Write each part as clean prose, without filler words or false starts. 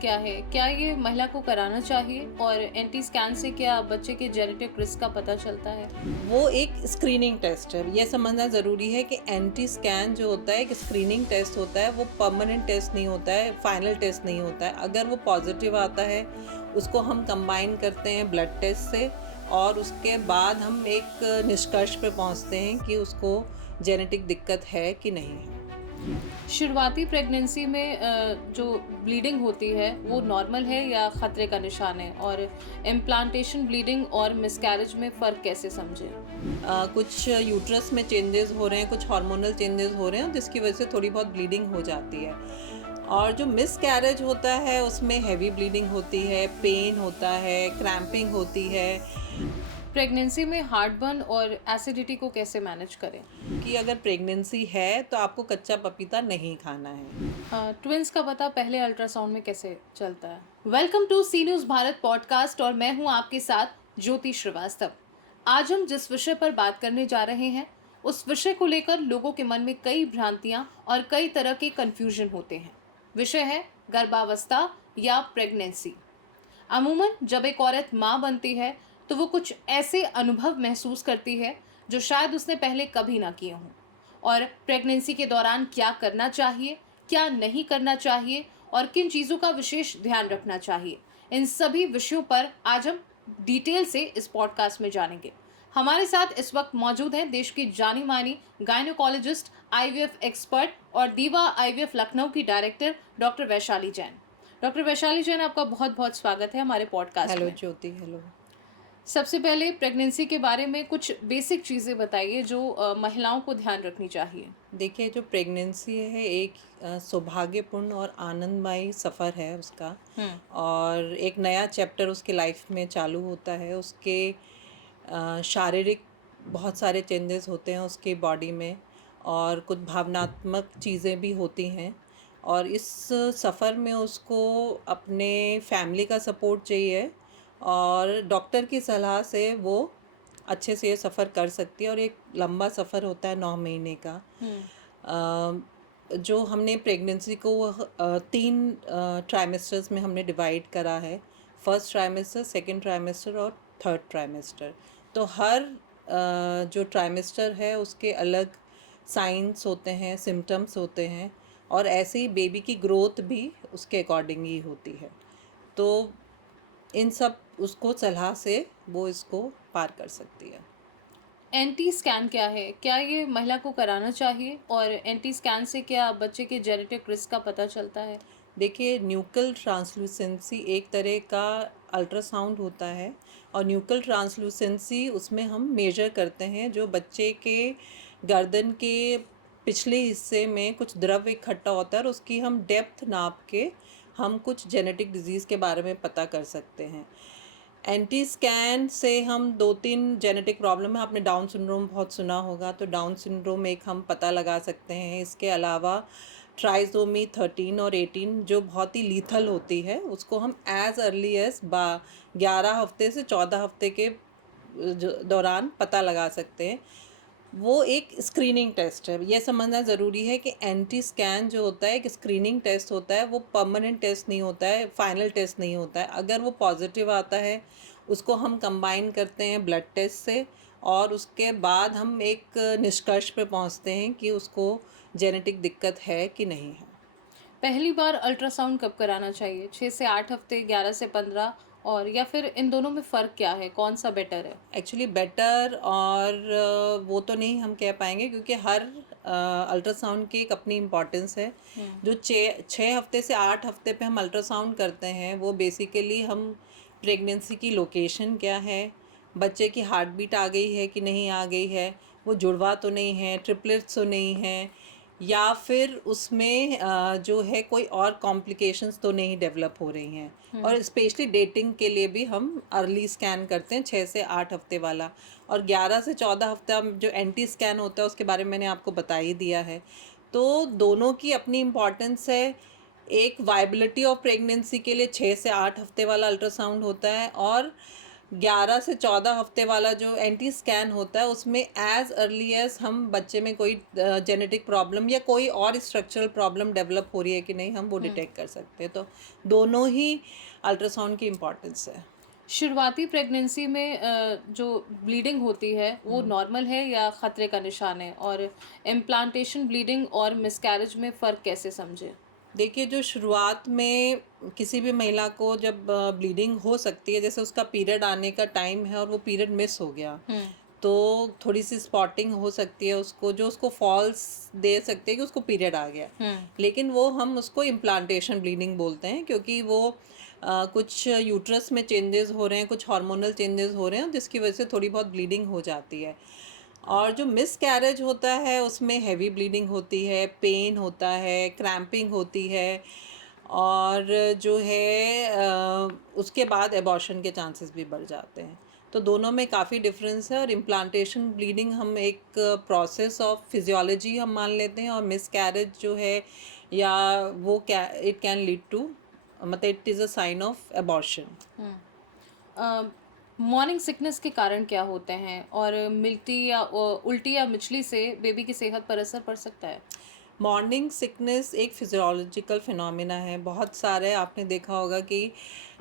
क्या है? क्या ये महिला को कराना चाहिए? और एंटी स्कैन से क्या बच्चे के जेनेटिक रिस्क का पता चलता है? वो एक स्क्रीनिंग टेस्ट है। ये समझना ज़रूरी है कि एंटी स्कैन जो होता है एक स्क्रीनिंग टेस्ट होता है, वो परमानेंट टेस्ट नहीं होता है, फाइनल टेस्ट नहीं होता है। अगर वो पॉजिटिव आता है उसको हम कंबाइन करते हैं ब्लड टेस्ट से और उसके बाद हम एक निष्कर्ष पे पहुंचते हैं कि उसको जेनेटिक दिक्कत है कि नहीं है। शुरुआती प्रेगनेंसी में जो ब्लीडिंग होती है वो नॉर्मल है या खतरे का निशान है? और इम्प्लांटेशन ब्लीडिंग और मिसकैरेज में फ़र्क कैसे समझें? कुछ यूट्रस में चेंजेस हो रहे हैं, कुछ हार्मोनल चेंजेस हो रहे हैं जिसकी वजह से थोड़ी बहुत ब्लीडिंग हो जाती है। और जो मिसकैरेज होता है उसमें हैवी ब्लीडिंग होती है, पेन होता है, क्रैम्पिंग होती है। प्रेगनेंसी में हार्टबर्न और एसिडिटी को कैसे मैनेज करें? कि अगर प्रेगनेंसी है तो आपको कच्चा पपीता नहीं खाना है। ट्विंस का पता पहले अल्ट्रासाउंड में कैसे चलता है? Welcome to C News Bharat podcast और मैं हूं आपके साथ ज्योति श्रीवास्तव। आज हम जिस विषय पर बात करने जा रहे हैं उस विषय को लेकर लोगों के मन में कई भ्रांतियां और कई तरह के कंफ्यूजन होते हैं। विषय है गर्भावस्था या प्रेगनेंसी। अमूमन जब एक औरत माँ बनती है तो वो कुछ ऐसे अनुभव महसूस करती है जो शायद उसने पहले कभी ना किए हों। और प्रेगनेंसी के दौरान क्या करना चाहिए, क्या नहीं करना चाहिए और किन चीज़ों का विशेष ध्यान रखना चाहिए, इन सभी विषयों पर आज हम डिटेल से इस पॉडकास्ट में जानेंगे। हमारे साथ इस वक्त मौजूद हैं देश की जानी मानी गायनोकोलॉजिस्ट, आईवीएफ एक्सपर्ट और दीवा आईवीएफ लखनऊ की director doctor Vaishali Jain. Doctor Vaishali Jain, आपका बहुत बहुत स्वागत है हमारे पॉडकास्ट हेलो में। ज्योति, हेलो। सबसे पहले प्रेगनेंसी के बारे में कुछ बेसिक चीज़ें बताइए जो महिलाओं को ध्यान रखनी चाहिए। देखिए, जो प्रेगनेंसी है एक सौभाग्यपूर्ण और आनंदमयी सफ़र है उसका। और एक नया चैप्टर उसके लाइफ में चालू होता है। उसके शारीरिक बहुत सारे चेंजेस होते हैं उसके बॉडी में और कुछ भावनात्मक चीज़ें भी होती हैं। और इस सफ़र में उसको अपने फैमिली का सपोर्ट चाहिए और डॉक्टर की सलाह से वो अच्छे से ये सफ़र कर सकती है। और एक लंबा सफ़र होता है 9 महीने का। जो हमने प्रेगनेंसी को 3 ट्राइमेस्टर्स में हमने डिवाइड करा है। फर्स्ट ट्राइमेस्टर, सेकंड ट्राइमेस्टर और थर्ड ट्राइमेस्टर। तो हर जो ट्राइमेस्टर है उसके अलग साइंस होते हैं, सिम्टम्स होते हैं और ऐसे ही बेबी की ग्रोथ भी उसके अकॉर्डिंग ही होती है। तो इन सब उसको सलाह से वो इसको पार कर सकती है। एंटी स्कैन क्या है? क्या ये महिला को कराना चाहिए? और एंटी स्कैन से क्या बच्चे के जेनेटिक रिस्क का पता चलता है? देखिए, न्यूकल ट्रांसलूसेंसी एक तरह का अल्ट्रासाउंड होता है और न्यूकल ट्रांसलूसेंसी उसमें हम मेजर करते हैं जो बच्चे के गर्दन के पिछले हिस्से में कुछ द्रव इकट्ठा होता है और उसकी हम डेप्थ नाप के हम कुछ जेनेटिक डिजीज़ के बारे में पता कर सकते हैं। एंटी स्कैन से हम 2-3 जेनेटिक प्रॉब्लम है, आपने डाउन सिंड्रोम बहुत सुना होगा, तो डाउन सिंड्रोम एक हम पता लगा सकते हैं। इसके अलावा ट्राइसोमी 13 और 18 जो बहुत ही लीथल होती है उसको हम एज़ अर्ली एज़ 11 हफ्ते से 14 हफ्ते के दौरान पता लगा सकते हैं। वो एक स्क्रीनिंग टेस्ट है। ये समझना ज़रूरी है कि एंटी स्कैन जो होता है एक स्क्रीनिंग टेस्ट होता है, वो परमानेंट टेस्ट नहीं होता है, फाइनल टेस्ट नहीं होता है। अगर वो पॉजिटिव आता है उसको हम कंबाइन करते हैं ब्लड टेस्ट से और उसके बाद हम एक निष्कर्ष पे पहुंचते हैं कि उसको जेनेटिक दिक्कत है कि नहीं है। पहली बार अल्ट्रासाउंड कब कराना चाहिए? 6 से 8 हफ्ते, 11 से 15, और या फिर इन दोनों में फ़र्क क्या है? कौन सा बेटर है? एक्चुअली बेटर और वो तो नहीं हम कह पाएंगे क्योंकि हर अल्ट्रासाउंड की एक अपनी इम्पॉर्टेंस है। जो 6 हफ्ते से 8 हफ्ते पे हम अल्ट्रासाउंड करते हैं वो बेसिकली हम प्रेगनेंसी की लोकेशन क्या है, बच्चे की हार्ट बीट आ गई है कि नहीं आ गई है, वो जुड़वा तो नहीं है, ट्रिपलेट्स तो नहीं है, या फिर उसमें जो है कोई और कॉम्प्लिकेशंस तो नहीं डेवलप हो रही हैं। और स्पेशली डेटिंग के लिए भी हम अर्ली स्कैन करते हैं 6 से 8 हफ्ते वाला। और 11 से 14 हफ्ता जो एंटी स्कैन होता है उसके बारे में मैंने आपको बता ही दिया है। तो दोनों की अपनी इम्पॉर्टेंस है। एक वाइबिलिटी ऑफ प्रेगनेंसी के लिए 6 से 8 हफ्ते वाला अल्ट्रासाउंड होता है और 11 से 14 हफ्ते वाला जो एंटी स्कैन होता है उसमें एज अर्ली एज हम बच्चे में कोई जेनेटिक प्रॉब्लम या कोई और स्ट्रक्चरल प्रॉब्लम डेवलप हो रही है कि नहीं, हम वो डिटेक्ट कर सकते हैं। तो दोनों ही अल्ट्रासाउंड की इम्पोर्टेंस है। शुरुआती प्रेगनेंसी में जो ब्लीडिंग होती है वो नॉर्मल है या खतरे का निशान है, और इम्प्लांटेशन ब्लीडिंग और मिसकैरेज में फ़र्क कैसे समझे? देखिए, जो शुरुआत में किसी भी महिला को जब ब्लीडिंग हो सकती है, जैसे उसका पीरियड आने का टाइम है और वो पीरियड मिस हो गया, हुँ, तो थोड़ी सी स्पॉटिंग हो सकती है उसको, जो उसको फॉल्स दे सकते हैं कि उसको पीरियड आ गया। हुँ, लेकिन वो हम उसको इम्प्लांटेशन ब्लीडिंग बोलते हैं, क्योंकि वो कुछ यूट्रस में चेंजेस हो रहे हैं, कुछ हार्मोनल चेंजेस हो रहे हैं, जिसकी वजह से थोड़ी बहुत ब्लीडिंग हो जाती है। और जो मिस कैरेज होता है उसमें हैवी ब्लीडिंग होती है, पेन होता है, क्रैम्पिंग होती है, और जो है उसके बाद एबॉर्शन के चांसेस भी बढ़ जाते हैं। तो दोनों में काफ़ी डिफरेंस है, और इम्प्लांटेशन ब्लीडिंग हम एक प्रोसेस ऑफ फिजियोलॉजी हम मान लेते हैं, और मिस कैरेज जो है या वो क्या, इट कैन लीड टू, मतलब it is a sign of abortion. हुँ। मॉर्निंग सिकनेस के कारण क्या होते हैं, और मिल्टी या उल्टी या मिचली से बेबी की सेहत पर असर पड़ सकता है? मॉर्निंग सिकनेस एक फिजियोलॉजिकल फिनोमिना है, बहुत सारे आपने देखा होगा कि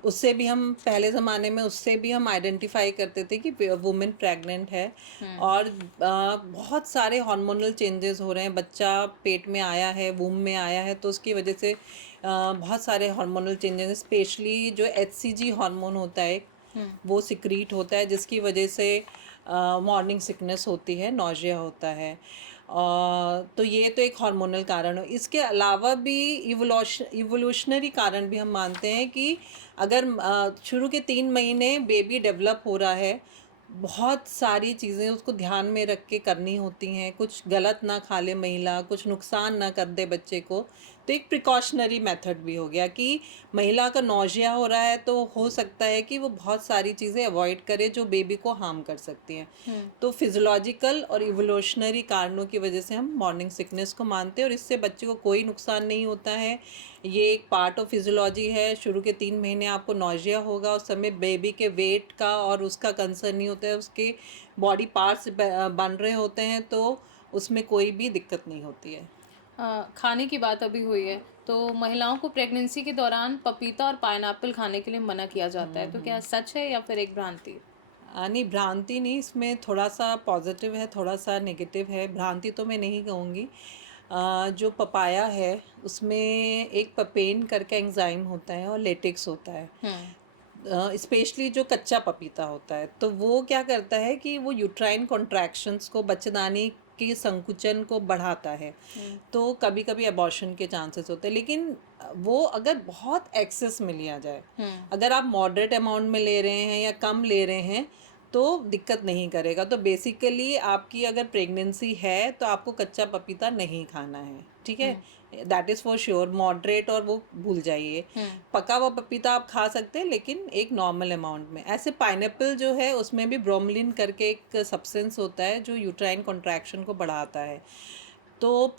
उससे भी हम पहले ज़माने में उससे भी हम आइडेंटिफाई करते थे कि वुमेन प्रेग्नेंट है। हुँ, और बहुत सारे हार्मोनल चेंजेस हो रहे हैं, बच्चा पेट में आया है, वूम में आया है, तो उसकी वजह से बहुत सारे हार्मोनल चेंजेस, स्पेशली जो एचसीजी हार्मोन होता है हुँ, वो सिक्रीट होता है, जिसकी वजह से मॉर्निंग सिकनेस होती है, नौजिया होता है। तो ये तो एक हार्मोनल कारण है। इसके अलावा भी इवोल्यूशनरी कारण भी हम मानते हैं कि अगर शुरू के 3 महीने बेबी डेवलप हो रहा है, बहुत सारी चीज़ें उसको ध्यान में रख के करनी होती हैं, कुछ गलत ना खा ले महिला, कुछ नुकसान ना कर दे बच्चे को। तो एक प्रिकॉशनरी मेथड भी हो गया कि महिला का नौजिया हो रहा है तो हो सकता है कि वो बहुत सारी चीज़ें अवॉइड करे जो बेबी को हार्म कर सकती हैं। हुँ। तो फिजियोलॉजिकल और इवोल्यूशनरी कारणों की वजह से हम मॉर्निंग सिकनेस को मानते हैं, और इससे बच्चे को कोई नुकसान नहीं होता है। ये एक पार्ट ऑफ फिजियोलॉजी है। शुरू के 3 महीने आपको नौजिया होगा, उस समय बेबी के वेट का और उसका कंसर्न नहीं होता है, उसके बॉडी पार्ट्स बन रहे होते हैं, तो उसमें कोई भी दिक्कत नहीं होती है। खाने की बात अभी हुई है, तो महिलाओं को प्रेगनेंसी के दौरान पपीता और पाइनएप्पल खाने के लिए मना किया जाता है, तो क्या सच है या फिर एक भ्रांति? नहीं, भ्रांति नहीं, इसमें थोड़ा-सा पॉज़िटिव है, थोड़ा-सा नेगेटिव है। भ्रांति तो मैं नहीं कहूँगी। जो पपाया है, उसमें एक पपेन करके एंजाइम होता है और लेटेक्स होता है। हुँ, स्पेशली जो कच्चा पपीता होता है, तो वो क्या करता है कि वो यूट्राइन कॉन्ट्रैक्शंस को, बच्चेदानी के संकुचन को बढ़ाता है। हुँ, तो कभी-कभी अबॉर्शन के चांसेस होते हैं, लेकिन वो अगर बहुत एक्सेस में लिया जाए, हुँ, अगर आप मॉडरेट अमाउंट में ले रहे हैं या कम ले रहे हैं, तो दिक्कत नहीं करेगा। तो बेसिकली आपकी अगर प्रेगनेंसी है तो आपको कच्चा पपीता नहीं खाना है, ठीक है? हुँ, that is for sure. Moderate और वो भूल जाइए। हुँ, पका हुआ पपीता आप खा सकते हैं, लेकिन एक नॉर्मल अमाउंट में। ऐसे पाइनएप्पल जो है उसमें भी ब्रोमलिन करके एक सब्सटेंस होता है जो यूट्राइन कॉन्ट्रैक्शन को बढ़ाता है। तो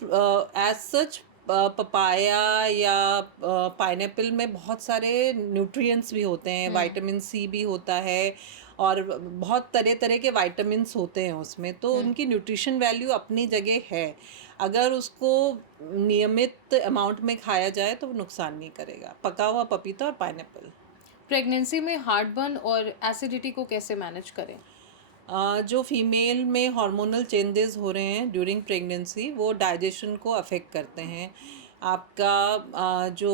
एज सच पपाया या पाइनएप्पल में बहुत सारे न्यूट्रिएंट्स भी होते हैं, हुँ, विटामिन सी भी होता है, और बहुत तरह तरह के विटामिन्स होते हैं उसमें, तो हुँ। उनकी न्यूट्रिशन वैल्यू अपनी जगह है। अगर उसको नियमित अमाउंट में खाया जाए तो वो नुकसान नहीं करेगा, पका हुआ पपीता और पाइनएप्पल। प्रेगनेंसी में हार्टबर्न और एसिडिटी को कैसे मैनेज करें? जो फीमेल में हार्मोनल चेंजेस हो रहे हैं ड्यूरिंग प्रेगनेंसी, वो डाइजेशन को अफेक्ट करते हैं। आपका जो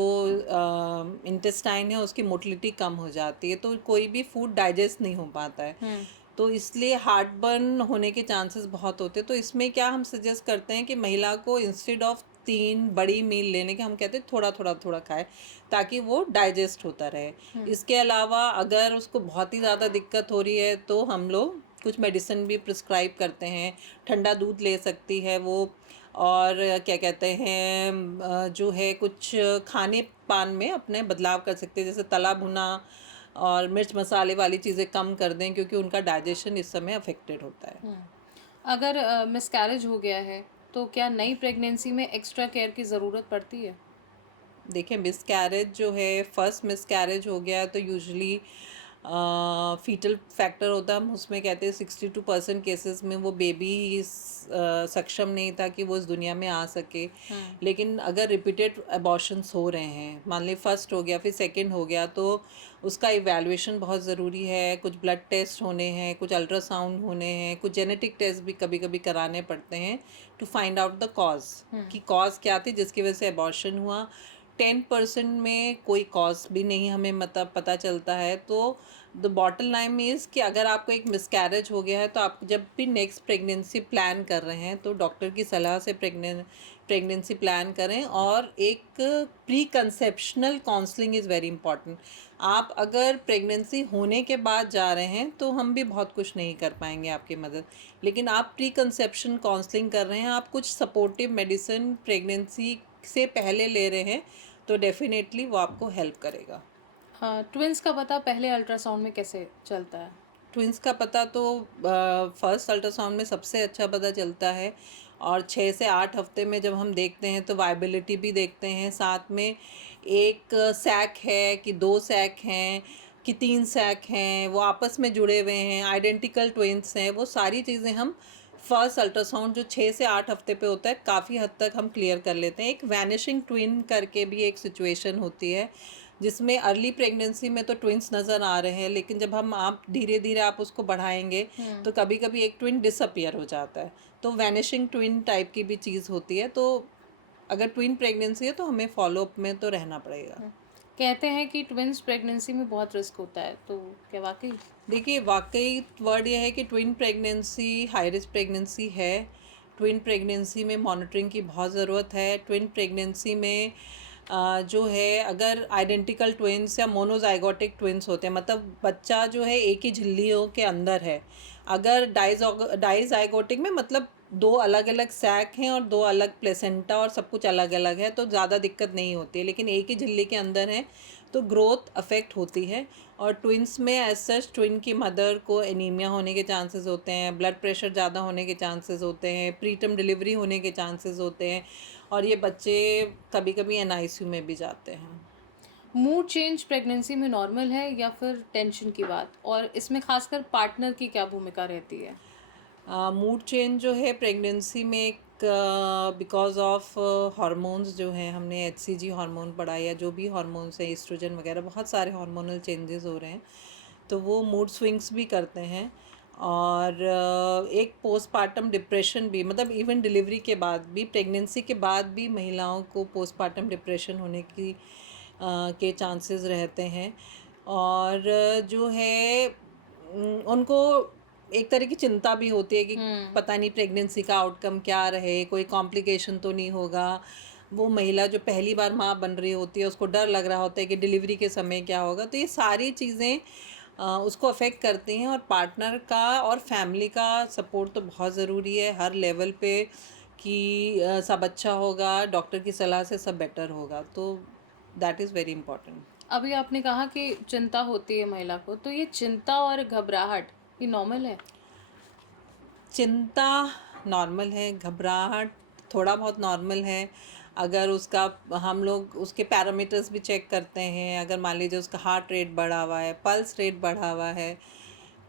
इंटेस्टाइन है उसकी मोटिलिटी कम हो जाती है, तो कोई भी फूड डाइजेस्ट नहीं हो पाता है। हुँ, तो इसलिए हार्ट बर्न होने के चांसेस बहुत होते हैं। तो इसमें क्या हम सजेस्ट करते हैं कि महिला को इंस्टेड ऑफ 3 बड़ी मील लेने के, हम कहते हैं थोड़ा थोड़ा थोड़ा खाए, ताकि वो डाइजेस्ट होता रहे। हुँ, इसके अलावा अगर उसको बहुत ही ज़्यादा दिक्कत हो रही है तो हम लोग कुछ मेडिसिन भी प्रिस्क्राइब करते हैं। ठंडा दूध ले सकती है वो, और क्या कहते हैं, जो है कुछ खाने पान में अपने बदलाव कर सकते हैं, जैसे तला भुना और मिर्च मसाले वाली चीज़ें कम कर दें, क्योंकि उनका डाइजेशन इस समय अफेक्टेड होता है। हुँ। अगर मिसकैरेज हो गया है, तो क्या नई प्रेगनेंसी में एक्स्ट्रा केयर की ज़रूरत पड़ती है? देखिए, मिसकैरेज जो है, फर्स्ट मिसकैरेज हो गया तो यूजुअली फीटल फैक्टर होता है, हम उसमें कहते हैं 62% केसेस में वो बेबी सक्षम नहीं था कि वो इस दुनिया में आ सके। लेकिन अगर रिपीटेड अबॉर्शंस हो रहे हैं, मान ली फर्स्ट हो गया फिर सेकंड हो गया, तो उसका इवैल्यूएशन बहुत ज़रूरी है। कुछ ब्लड टेस्ट होने हैं, कुछ अल्ट्रासाउंड होने हैं, कुछ जेनेटिक टेस्ट भी कभी कभी कराने पड़ते हैं to find out the cause कि कॉज क्या थी जिसकी वजह से अबॉर्शन हुआ। 10% में कोई कॉज भी नहीं हमें मतलब पता चलता है। तो द बॉटम लाइन इज़ कि अगर आपको एक मिसकैरेज हो गया है तो आप जब भी नेक्स्ट प्रेगनेंसी प्लान कर रहे हैं तो डॉक्टर की सलाह से प्रेगनेंसी प्लान करें। और एक pre conceptional counselling is very important. आप अगर प्रेगनेंसी होने के बाद जा रहे हैं तो हम भी बहुत कुछ नहीं कर पाएंगे आपकी मदद, लेकिन आप प्री कंसेप्शन काउंसलिंग कर रहे हैं, आप कुछ सपोर्टिव मेडिसिन प्रेगनेंसी से पहले ले रहे हैं, तो डेफिनेटली वो आपको हेल्प करेगा। ट्विंस का पता पहले अल्ट्रासाउंड में कैसे चलता है? ट्विंस का पता तो फर्स्ट अल्ट्रासाउंड में सबसे अच्छा पता चलता है, और 6 से 8 हफ्ते में जब हम देखते हैं तो वाइबिलिटी भी देखते हैं, साथ में एक सैक है कि 2 सैक हैं कि 3 सैक हैं, वो आपस में जुड़े हुए हैं, आइडेंटिकल ट्विंस हैं, वो सारी चीज़ें हम फर्स्ट अल्ट्रासाउंड जो 6 से 8 हफ्ते पे होता है काफ़ी हद तक हम क्लियर कर लेते हैं। एक वैनिशिंग ट्विन करके भी एक सिचुएशन होती है जिसमें अर्ली प्रेगनेंसी में तो ट्विंस नज़र आ रहे हैं, लेकिन जब हम आप धीरे धीरे आप उसको बढ़ाएंगे तो कभी कभी एक ट्विन डिसअपियर हो जाता है, तो वैनिशिंग ट्विन टाइप की भी चीज़ होती है। तो अगर ट्विन प्रेगनेंसी है तो हमें फॉलोअप में तो रहना पड़ेगा। कहते हैं कि ट्विंस प्रेगनेंसी में बहुत रिस्क होता है, तो क्या वाकई? देखिए, वाकई वर्ड ये है कि twin pregnancy high risk pregnancy है। ट्विन प्रेगनेंसी में मॉनिटरिंग की बहुत ज़रूरत है। ट्विन प्रेगनेंसी में जो है अगर आइडेंटिकल ट्विंस या मोनोजाइगोटिक ट्विंस होते हैं, मतलब बच्चा जो है एक ही झिल्लियों के अंदर है। अगर डाइजाइगोटिक में मतलब 2 अलग अलग सैक हैं और 2 अलग प्लेसेंटा और सब कुछ अलग अलग है तो ज़्यादा दिक्कत नहीं होती है, लेकिन एक ही झिल्ली के अंदर है तो ग्रोथ अफेक्ट होती है। और ट्विंस में एज सच ट्विन की मदर को एनीमिया होने के चांसेस होते हैं, ब्लड प्रेशर ज़्यादा होने के चांसेस होते हैं, प्रीटर्म डिलीवरी होने के चांसेस होते हैं, और ये बच्चे कभी कभी एनआईसीयू में भी जाते हैं। मूड चेंज प्रेगनेंसी में नॉर्मल है या फिर टेंशन की बात, और इसमें खासकर पार्टनर की क्या भूमिका रहती है? मूड चेंज जो है प्रेगनेंसी में एक बिकॉज ऑफ हार्मोन्स जो हैं, हमने एचसीजी हार्मोन पढ़ा या जो भी हार्मोन्स हैं, एस्ट्रोजन वगैरह, बहुत सारे हार्मोनल चेंजेस हो रहे हैं, तो वो मूड स्विंग्स भी करते हैं। और एक पोस्टपार्टम डिप्रेशन भी, मतलब इवन डिलीवरी के बाद भी, प्रेगनेंसी के बाद भी महिलाओं को पोस्टपार्टम डिप्रेशन होने की के चांसेस रहते हैं। और जो है उनको एक तरह की चिंता भी होती है कि पता नहीं प्रेगनेंसी का आउटकम क्या रहे, कोई कॉम्प्लिकेशन तो नहीं होगा। वो महिला जो पहली बार माँ बन रही होती है उसको डर लग रहा होता है कि डिलीवरी के समय क्या होगा। तो ये सारी चीज़ें उसको अफेक्ट करती हैं, और पार्टनर का और फैमिली का सपोर्ट तो बहुत ज़रूरी है हर लेवल पे कि सब अच्छा होगा, डॉक्टर की सलाह से सब बेटर होगा, तो दैट इज़ वेरी इंपॉर्टेंट। अभी आपने कहा कि चिंता होती है महिला को, तो ये चिंता और घबराहट ये नॉर्मल है? चिंता नॉर्मल है, घबराहट थोड़ा बहुत नॉर्मल है। अगर उसका हम लोग उसके पैरामीटर्स भी चेक करते हैं, अगर मान लीजिए उसका हार्ट रेट बढ़ा हुआ है, पल्स रेट बढ़ा हुआ है,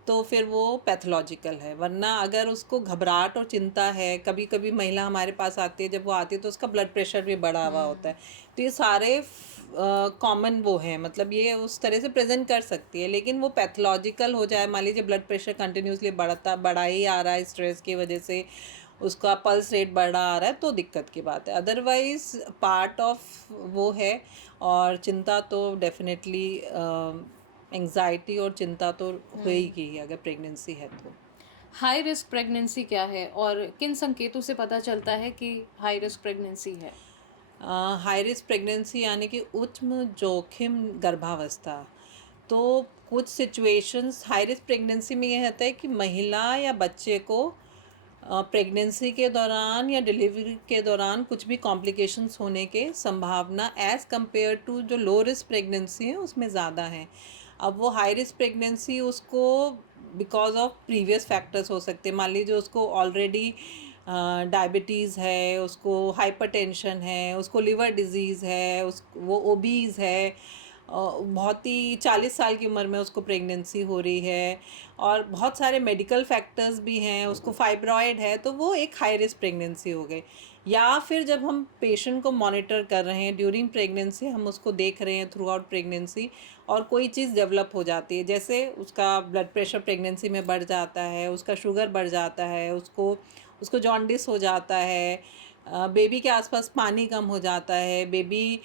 तो फिर वो पैथोलॉजिकल है। वरना अगर उसको घबराहट और चिंता है, कभी कभी महिला हमारे पास आती है, जब वो आती है तो उसका ब्लड प्रेशर भी बढ़ा हुआ होता है, तो ये सारे कॉमन वो हैं, मतलब ये उस तरह से प्रेजेंट कर सकती है। लेकिन वो पैथोलॉजिकल हो जाए, मान लीजिए ब्लड प्रेशर कंटिन्यूसली बढ़ा ही आ रहा है, स्ट्रेस की वजह से उसका पल्स रेट बढ़ा आ रहा है, तो दिक्कत की बात है। अदरवाइज पार्ट ऑफ वो है। और चिंता तो डेफिनेटली एंग्जाइटी और चिंता तो होएगी ही अगर प्रेगनेंसी है तो। हाई रिस्क प्रेगनेंसी क्या है और किन संकेतों से पता चलता है कि हाई रिस्क प्रेगनेंसी है? हाई रिस्क प्रेगनेंसी यानी कि उच्च जोखिम गर्भावस्था। तो कुछ सिचुएशंस हाई रिस्क प्रेगनेंसी में यह होता है कि महिला या बच्चे को प्रेगनेंसी के दौरान या डिलीवरी के दौरान कुछ भी कॉम्प्लिकेशंस होने के संभावना एज़ कंपेयर टू जो लो रिस्क प्रेगनेंसी है उसमें ज़्यादा है। अब वो हाई रिस्क प्रेगनेंसी उसको बिकॉज ऑफ प्रीवियस फैक्टर्स हो सकते हैं, मान लीजिए उसको ऑलरेडी डायबिटीज़ है, उसको हाइपरटेंशन है, उसको लिवर डिजीज़ है, वो ओबीज़ है, बहुत ही 40 साल की उम्र में उसको प्रेगनेंसी हो रही है और बहुत सारे मेडिकल फैक्टर्स भी हैं, उसको फाइब्रॉयड है, तो वो एक हाई रिस्क प्रेगनेंसी हो गई। या फिर जब हम पेशेंट को मॉनिटर कर रहे हैं ड्यूरिंग प्रेगनेंसी, हम उसको देख रहे हैं थ्रू आउट प्रेगनेंसी और कोई चीज़ डेवलप हो जाती है, जैसे उसका ब्लड प्रेशर प्रेगनेंसी में बढ़ जाता है, उसका शुगर बढ़ जाता है, उसको उसको जॉन्डिस हो जाता है, बेबी के आसपास पानी कम हो जाता है, बेबी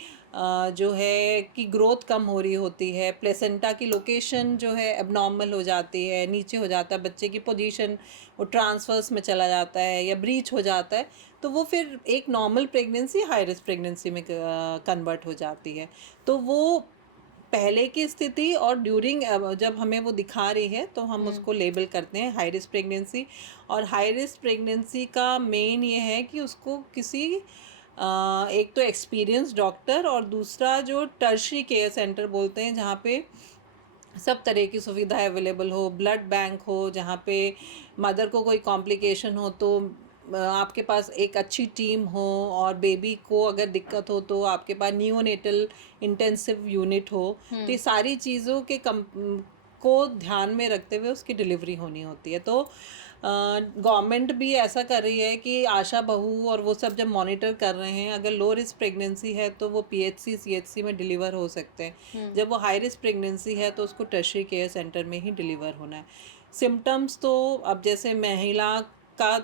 जो है कि ग्रोथ कम हो रही होती है, प्लेसेंटा की लोकेशन जो है एबनॉर्मल हो जाती है, नीचे हो जाता है, बच्चे की पोजीशन वो ट्रांसवर्स में चला जाता है या ब्रीच हो जाता है, तो वो फिर एक normal pregnancy high risk pregnancy में कन्वर्ट हो जाती है। तो वो पहले की स्थिति और ड्यूरिंग जब हमें वो दिखा रही है तो हम उसको लेबल करते हैं हाई रिस्क प्रेगनेंसी। और हाई रिस्क प्रेगनेंसी का मेन ये है कि उसको किसी एक तो एक्सपीरियंस डॉक्टर और दूसरा जो टर्शरी केयर सेंटर बोलते हैं, जहाँ पे सब तरह की सुविधाएं अवेलेबल हो, ब्लड बैंक हो, जहाँ पे मदर को कोई कॉम्प्लिकेशन हो तो आपके पास एक अच्छी टीम हो, और बेबी को अगर दिक्कत हो तो आपके पास नियोनेटल इंटेंसिव यूनिट हो। तो ये सारी चीज़ों के को ध्यान में रखते हुए उसकी डिलीवरी होनी होती है। तो गवर्नमेंट भी ऐसा कर रही है कि आशा बहू और वो सब जब मॉनिटर कर रहे हैं, अगर लो रिस्क प्रेगनेंसी है तो वो पीएचसी सीएचसी में डिलीवर हो सकते हैं, जब वो हाई रिस्क प्रेगनेंसी है तो उसको टर्शरी केयर सेंटर में ही डिलीवर होना है। सिम्टम्स तो अब जैसे महिला का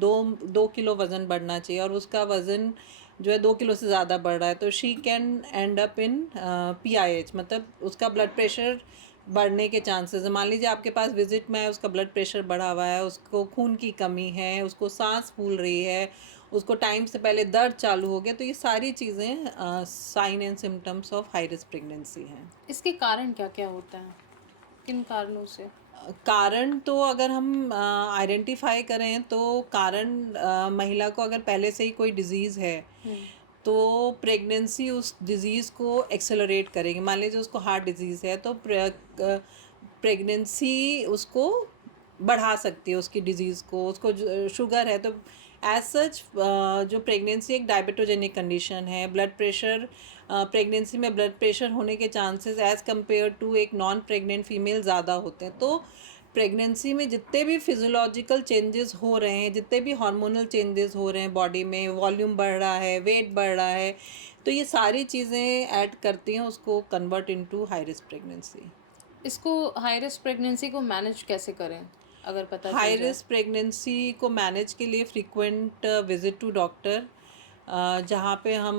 2 किलो वज़न बढ़ना चाहिए और उसका वज़न जो है 2 किलो से ज़्यादा बढ़ रहा है, तो she can and up in PIH, मतलब उसका ब्लड प्रेशर बढ़ने के चांसेस है। मान लीजिए आपके पास विजिट में है, उसका ब्लड प्रेशर बढ़ा हुआ है, उसको खून की कमी है, उसको सांस फूल रही है, उसको टाइम से पहले दर्द चालू हो गया, तो ये सारी चीज़ें sign and symptoms of high risk pregnancy हैं। इसके कारण क्या क्या होता है, किन कारणों से? कारण तो अगर हम आइडेंटिफाई करें तो कारण महिला को अगर पहले से ही कोई डिज़ीज़ है तो प्रेगनेंसी उस डिज़ीज़ को एक्सेलरेट करेगी। मान लीजिए उसको हार्ट डिज़ीज़ है तो प्रेगनेंसी उसको बढ़ा सकती है, उसकी डिज़ीज़ को। उसको शुगर है तो एज सच जो प्रेगनेंसी एक डायबिटोजेनिक कंडीशन है, ब्लड प्रेशर प्रेगनेंसी में ब्लड प्रेशर होने के चांसेस एज़ कम्पेयर टू एक नॉन प्रेग्नेंट फीमेल ज़्यादा होते हैं। तो प्रेगनेंसी में जितने भी फिजियोलॉजिकल चेंजेस हो रहे हैं, जितने भी हार्मोनल चेंजेस हो रहे हैं बॉडी में, वॉल्यूम बढ़ रहा है, वेट बढ़ रहा है, तो ये सारी चीज़ें ऐड करती हैं उसको convert into high risk pregnancy. इसको हाई रिस्क प्रेगनेंसी को मैनेज कैसे करें, अगर पता हाई चल जाए? रिस्क प्रेगनेंसी को मैनेज के लिए फ्रीक्वेंट विज़िट टू डॉक्टर, जहाँ पे हम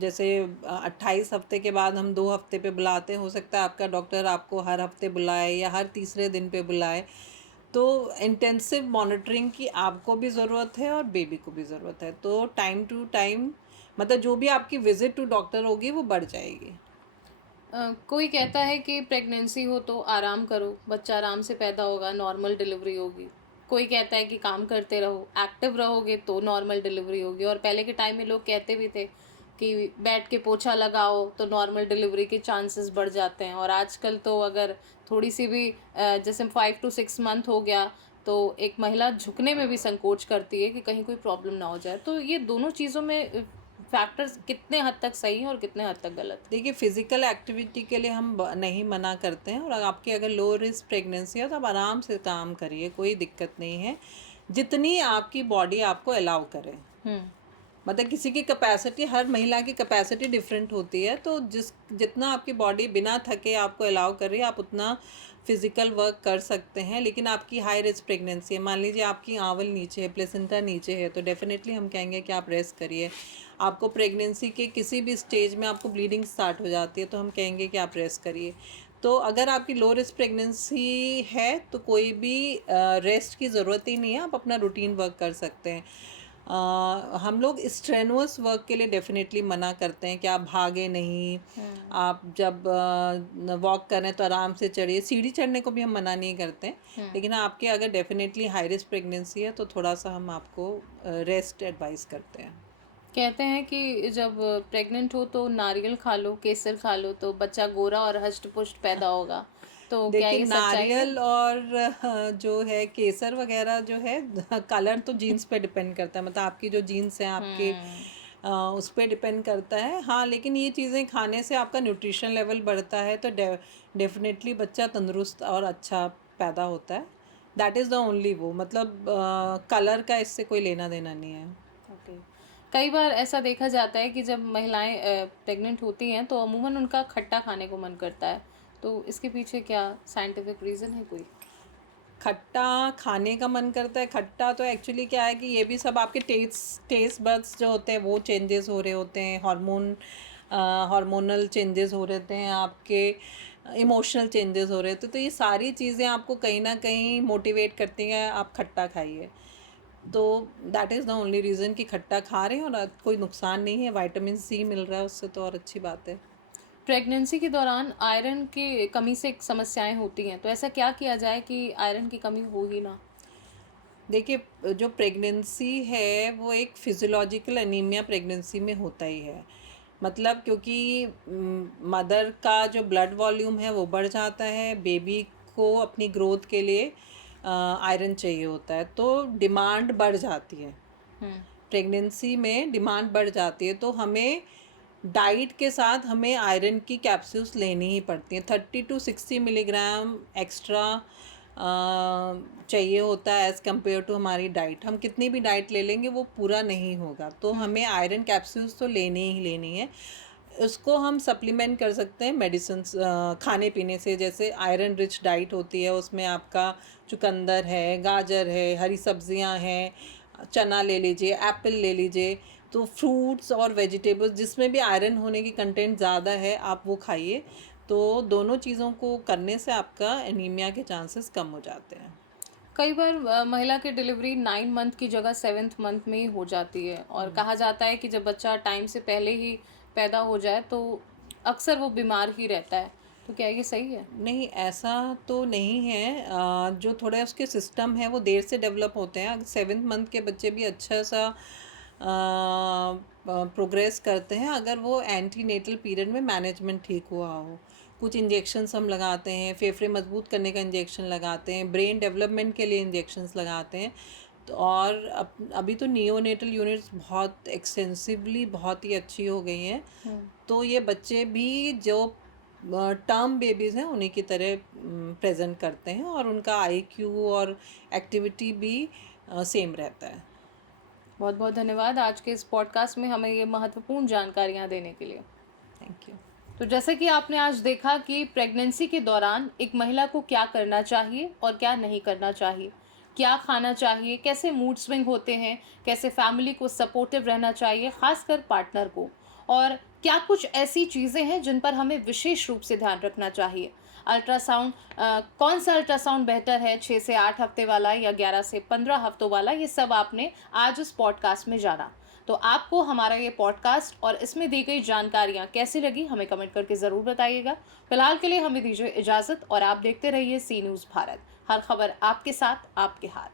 जैसे 28 हफ्ते के बाद हम 2 हफ्ते पे बुलाते हैं, हो सकता है आपका डॉक्टर आपको हर हफ्ते बुलाए या हर तीसरे दिन पे बुलाए। तो इंटेंसिव मॉनिटरिंग की आपको भी ज़रूरत है और बेबी को भी ज़रूरत है, तो टाइम टू टाइम मतलब जो भी आपकी विज़िट टू डॉक्टर होगी वो बढ़ जाएगी। कोई कहता है कि प्रेगनेंसी हो तो आराम करो, बच्चा आराम से पैदा होगा, नॉर्मल डिलीवरी होगी। कोई कहता है कि काम करते रहो, एक्टिव रहोगे तो नॉर्मल डिलीवरी होगी। और पहले के टाइम में लोग कहते भी थे कि बैठ के पोछा लगाओ तो नॉर्मल डिलीवरी के चांसेस बढ़ जाते हैं। और आजकल तो अगर थोड़ी सी भी जैसे 5 to 6 मंथ हो गया तो एक महिला झुकने में भी संकोच करती है कि कहीं कोई प्रॉब्लम ना हो जाए। तो ये दोनों चीज़ों में फैक्टर्स कितने हद तक सही हैं और कितने हद तक गलत? देखिए, फिज़िकल एक्टिविटी के लिए हम नहीं मना करते हैं, और आपकी अगर लो रिस्क प्रेगनेंसी है तो आप आराम से काम करिए, कोई दिक्कत नहीं है, जितनी आपकी बॉडी आपको अलाउ करे। हम्म। मतलब किसी की कैपेसिटी, हर महिला की कैपेसिटी डिफरेंट होती है, तो जितना आपकी बॉडी बिना थके आपको अलाउ कर रही है आप उतना फिज़िकल वर्क कर सकते हैं। लेकिन आपकी हाई रिस्क प्रेगनेंसी है, मान लीजिए आपकी आंवल नीचे है, प्लेसेंटा नीचे है, तो डेफिनेटली हम कहेंगे कि आप रेस्ट करिए। आपको प्रेगनेंसी के किसी भी स्टेज में आपको ब्लीडिंग स्टार्ट हो जाती है तो हम कहेंगे कि आप रेस्ट करिए। तो अगर आपकी लो रिस्क प्रेगनेंसी है तो कोई भी रेस्ट की ज़रूरत ही नहीं है, आप अपना रूटीन वर्क कर सकते हैं। हम लोग स्ट्रेनुअस वर्क के लिए डेफिनेटली मना करते हैं कि आप भागे नहीं। आप जब वॉक करें तो आराम से चढ़िए, सीढ़ी चढ़ने को भी हम मना नहीं करते हैं, लेकिन आपके अगर डेफिनेटली हाई रिस्क प्रेगनेंसी है तो थोड़ा सा हम आपको रेस्ट एडवाइस करते हैं। कहते हैं कि जब प्रेग्नेंट हो तो नारियल खा लो, केसर खा लो तो बच्चा गोरा और हष्ट पुष्ट पैदा होगा। तो क्या देखिए, ये सच्चाई है? नारियल और जो है केसर वगैरह जो है कलर तो जीन्स पे डिपेंड करता है, मतलब आपकी जो जीन्स हैं आपके उस पे डिपेंड करता है। हाँ, लेकिन ये चीज़ें खाने से आपका न्यूट्रिशन लेवल बढ़ता है तो डेफिनेटली बच्चा तंदुरुस्त और अच्छा पैदा होता है। दैट इज़ द ओनली वो, मतलब कलर का इससे कोई लेना देना नहीं है। ओके। कई बार ऐसा देखा जाता है कि जब महिलाएं प्रेग्नेंट होती हैं तो अमूमन उनका खट्टा खाने को मन करता है, तो इसके पीछे क्या साइंटिफिक रीज़न है कोई? खट्टा खाने का मन करता है। खट्टा तो एक्चुअली क्या है कि ये भी सब आपके टेस्ट बड्स जो होते हैं वो चेंजेस हो रहे होते हैं, हार्मोनल चेंजेस हो रहे हैं आपके, इमोशनल चेंजेस हो रहे थे, तो ये सारी चीज़ें आपको कहीं ना कहीं मोटिवेट करती हैं आप खट्टा खाइए। तो that is the only reason कि खट्टा खा रहे हैं और कोई नुकसान नहीं है, विटामिन सी मिल रहा है उससे, तो और अच्छी बात है। प्रेगनेंसी के दौरान आयरन की कमी से समस्याएं होती हैं, तो ऐसा क्या किया जाए कि आयरन की कमी हो ही ना? देखिए, जो प्रेगनेंसी है वो एक फिजियोलॉजिकल एनीमिया प्रेगनेंसी में होता ही है। मतलब क्योंकि मदर का जो ब्लड वॉल्यूम है वो बढ़ जाता है, बेबी को अपनी ग्रोथ के लिए आयरन चाहिए होता है, तो डिमांड बढ़ जाती है। हम्म। प्रेगनेंसी में डिमांड बढ़ जाती है, तो हमें डाइट के साथ हमें आयरन की कैप्सूल्स लेनी ही पड़ती हैं। 30 to 60 मिलीग्राम एक्स्ट्रा चाहिए होता है एज़ कम्पेयर टू हमारी डाइट। हम कितनी भी डाइट ले लेंगे वो पूरा नहीं होगा, तो हमें आयरन कैप्सूल्स तो लेनी ही लेनी है। उसको हम सप्लीमेंट कर सकते हैं मेडिसिन खाने पीने से। जैसे आयरन रिच डाइट होती है, उसमें आपका चुकंदर है, गाजर है, हरी सब्जियां हैं, चना ले लीजिए, एप्पल ले लीजिए। तो फ्रूट्स और वेजिटेबल्स जिसमें भी आयरन होने की कंटेंट ज़्यादा है आप वो खाइए। तो दोनों चीज़ों को करने से आपका एनीमिया के चांसेस कम हो जाते हैं। कई बार महिला की डिलीवरी 9 मंथ की जगह 7th मंथ में ही हो जाती है, और कहा जाता है कि जब बच्चा टाइम से पहले ही पैदा हो जाए तो अक्सर वो बीमार ही रहता है, तो क्या ये सही है? नहीं, ऐसा तो नहीं है। जो थोड़ा उसके सिस्टम है वो देर से डेवलप होते हैं। अगर 7th मंथ के बच्चे भी अच्छा सा प्रोग्रेस करते हैं अगर वो एंटीनेटल पीरियड में मैनेजमेंट ठीक हुआ हो। कुछ इंजेक्शन्स हम लगाते हैं, फेफड़े मजबूत करने का इंजेक्शन लगाते हैं, ब्रेन डेवलपमेंट के लिए इंजेक्शन्स लगाते हैं। तो और अभी तो नियोनेटल यूनिट्स बहुत एक्सटेंसिवली बहुत ही अच्छी हो गई हैं। तो ये बच्चे भी जो टर्म बेबीज़ हैं उन्हीं की तरह प्रेजेंट करते हैं, और उनका आईक्यू और एक्टिविटी भी सेम रहता है। बहुत बहुत धन्यवाद आज के इस पॉडकास्ट में हमें ये महत्वपूर्ण जानकारियाँ देने के लिए। Thank you. तो जैसे कि आपने आज देखा कि प्रेगनेंसी के दौरान एक महिला को क्या करना चाहिए और क्या नहीं करना चाहिए, क्या खाना चाहिए, कैसे मूड स्विंग होते हैं, कैसे फैमिली को सपोर्टिव रहना चाहिए, खासकर पार्टनर को, और क्या कुछ ऐसी चीज़ें हैं जिन पर हमें विशेष रूप से ध्यान रखना चाहिए। अल्ट्रासाउंड, कौन सा अल्ट्रासाउंड बेहतर है, 6 से 8 हफ्ते वाला या 11 से 15 हफ्तों वाला, ये सब आपने आज इस पॉडकास्ट में जाना। तो आपको हमारा ये पॉडकास्ट और इसमें दी गई जानकारियाँ कैसी लगी हमें कमेंट करके ज़रूर बताइएगा। फिलहाल के लिए हमें दीजिए इजाज़त और आप देखते रहिए सी न्यूज़ भारत। हर खबर आपके साथ, आपके हाथ।